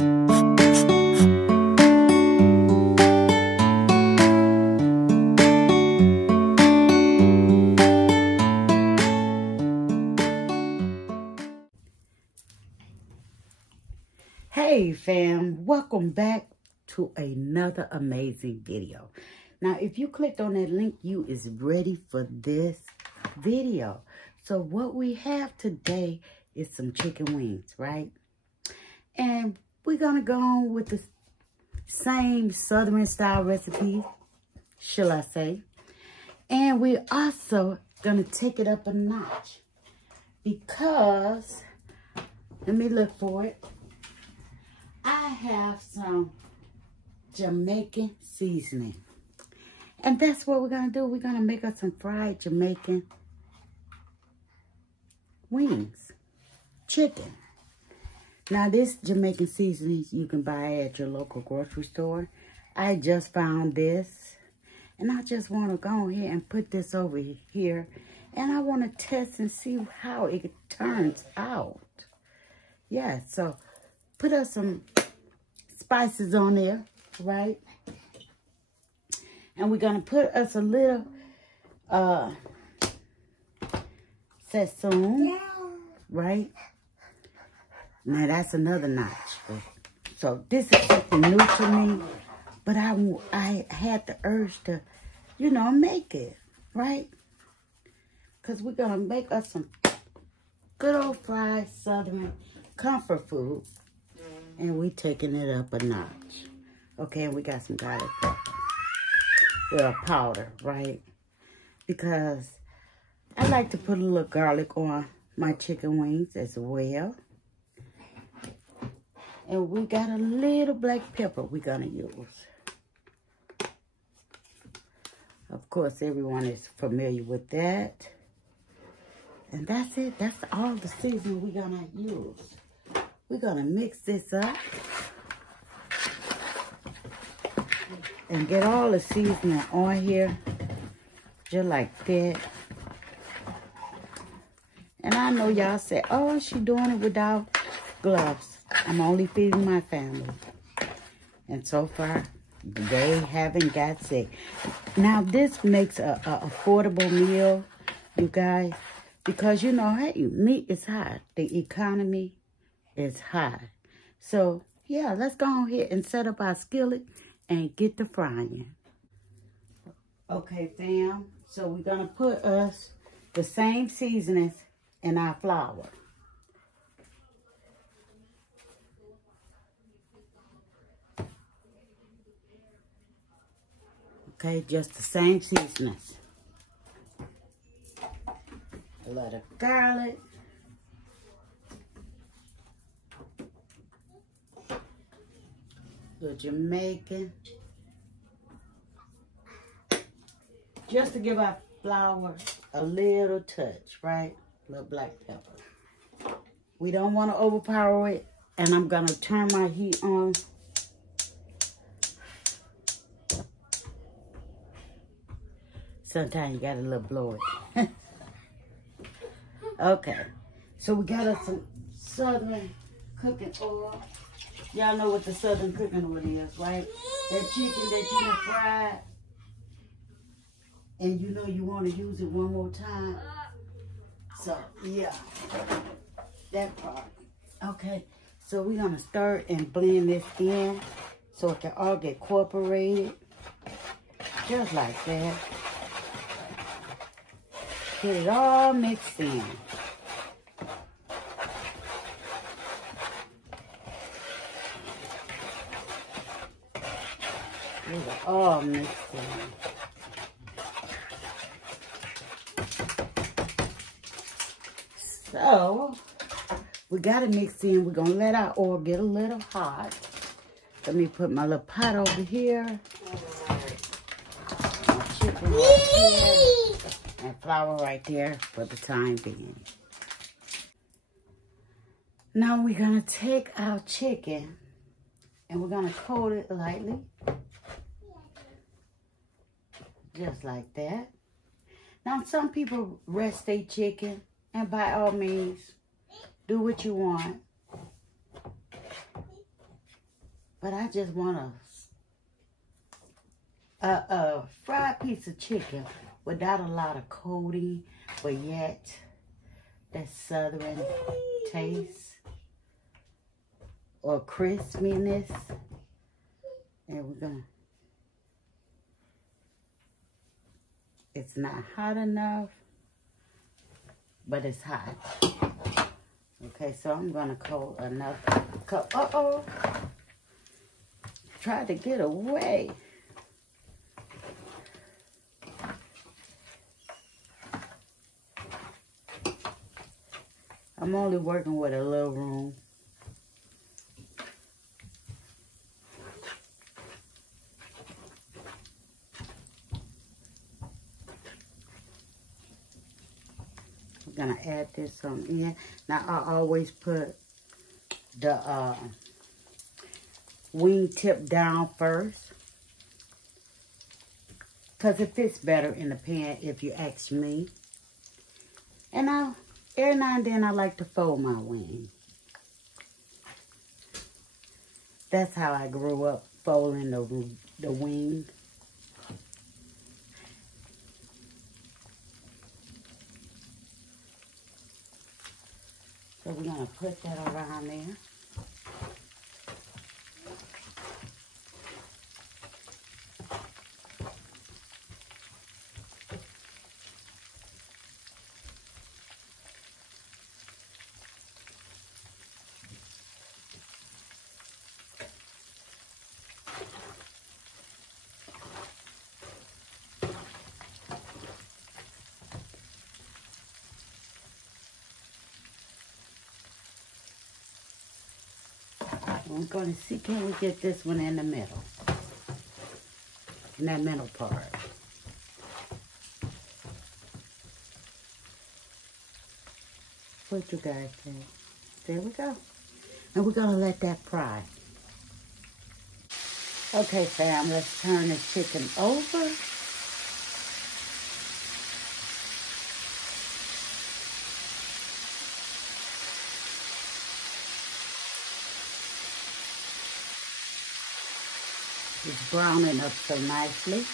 Hey fam, welcome back to another amazing video. Now if you clicked on that link, you is ready for this video. So what we have today is some chicken wings, right? And we're gonna go on with the same Southern style recipe, shall I say. And we're also gonna take it up a notch because, let me look for it. I have some Jamaican seasoning. And that's what we're going to do. We're going to make us some fried Jamaican wings. Chicken. Now, this Jamaican seasoning you can buy at your local grocery store. I just found this. And I just want to go ahead and put this over here. And I want to test and see how it turns out. Yeah, so put us some spices on there, right? And we're gonna put us a little sesame, right? Now that's another notch. So this is something new to me, but I had the urge to, you know, make it, right? Because we're gonna make us some good old fried Southern comfort food. And we taking it up a notch. Okay, and we got some garlic pepper. Well, powder, right? Because I like to put a little garlic on my chicken wings as well. And we got a little black pepper we're gonna use. Of course, everyone is familiar with that. And that's it. That's all the seasoning we're gonna use. We're gonna mix this up and get all the seasoning on here, just like that. And I know y'all say, oh, she doing it without gloves. I'm only feeding my family. And so far, they haven't got sick. Now, this makes a affordable meal, you guys, because, you know, hey, meat is high. The economy is high. So, yeah, let's go ahead and set up our skillet and get the frying. Okay, fam. So, we're going to put us the same seasonings in our flour. Okay, just the same seasonings. A lot of garlic. The Jamaican, just to give our flour a little touch, right? A little black pepper. We don't want to overpower it, and I'm gonna turn my heat on. Sometimes you gotta little blow it. Okay, so we got us some Southern cooking oil. Y'all know what the Southern cooking oil is, right? That chicken that you done fried, and you know you want to use it one more time. So, yeah, that part. Okay, so we're going to stir and blend this in so it can all get incorporated, just like that. Get it all mixed in. These are all mixed in. So, we got it mixed in. We're going to let our oil get a little hot. Let me put my little pot over here. My chicken right here. And flour right there for the time being. Now we're going to take our chicken and we're going to coat it lightly. Just like that. Now some people rest their chicken, and by all means, do what you want. But I just want a fried piece of chicken without a lot of coating, but yet that southern taste or crispiness. And we're gonna, it's not hot enough, but it's hot. Okay, so I'm gonna coat another cup. Uh-oh. Tried to get away. I'm only working with a little room. I'm gonna add this on in. Now I always put the wing tip down first, because it fits better in the pan if you ask me. And every now and then I like to fold my wing. That's how I grew up, folding the wing. So we're gonna put that around there. I'm going to see, can we get this one in the middle? In that middle part. What you guys think? There we go. And we're going to let that fry. Okay, fam, let's turn this chicken over. It's browning up so nicely.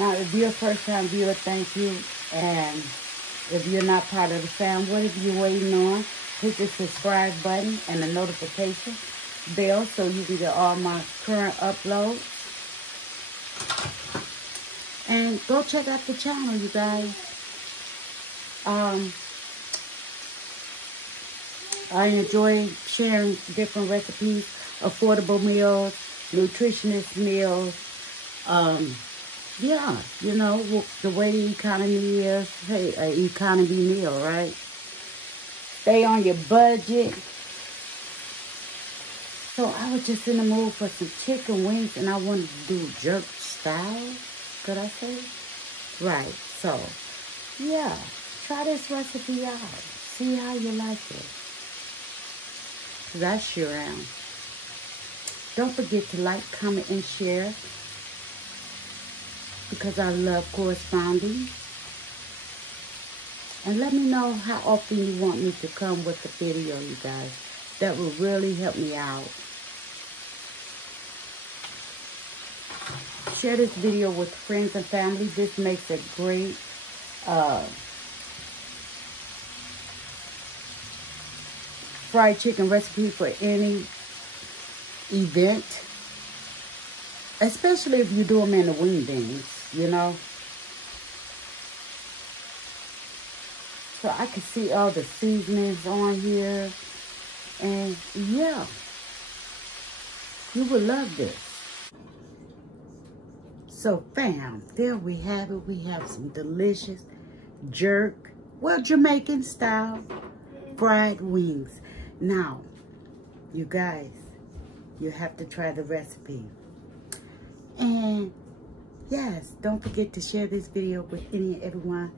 Now, if you're a first-time viewer, thank you. And if you're not part of the fam, what are you waiting on? Hit the subscribe button and the notification bell so you can get all my current uploads. And go check out the channel, you guys. I enjoy sharing different recipes, affordable meals, nutritionist meals. Yeah, you know, the way the economy is. Hey, an economy meal, right? Stay on your budget. So I was just in the mood for some chicken wings, and I wanted to do jerk style. Could I say? Right. So, yeah. Try this recipe out. See how you like it. 'Cause I sure am. Don't forget to like, comment, and share. Because I love corresponding. And let me know how often you want me to come with the video, you guys. That will really help me out. Share this video with friends and family. This makes a great fried chicken recipe for any event. Especially if you do them in the wing beans, you know. So I can see all the seasonings on here. And yeah, you will love this. So fam, there we have it. We have some delicious jerk, well, Jamaican style fried wings. Now, you guys, you have to try the recipe. And yes, don't forget to share this video with any and everyone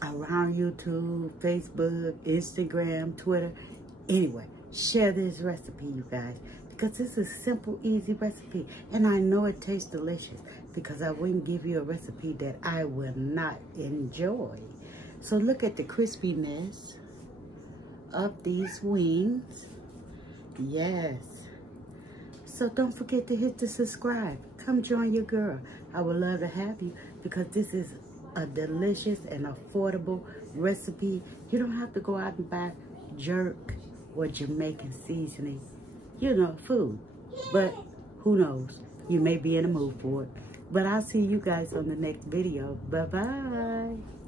around YouTube, Facebook, Instagram, Twitter. Anyway, share this recipe, you guys, because this is a simple, easy recipe. And I know it tastes delicious because I wouldn't give you a recipe that I will not enjoy. So look at the crispiness of these wings. Yes. So don't forget to hit the subscribe. Come join your girl. I would love to have you because this is a delicious and affordable recipe. You don't have to go out and buy jerk or Jamaican seasoning, you know, food. But who knows? You may be in a mood for it. But I'll see you guys on the next video. Bye-bye.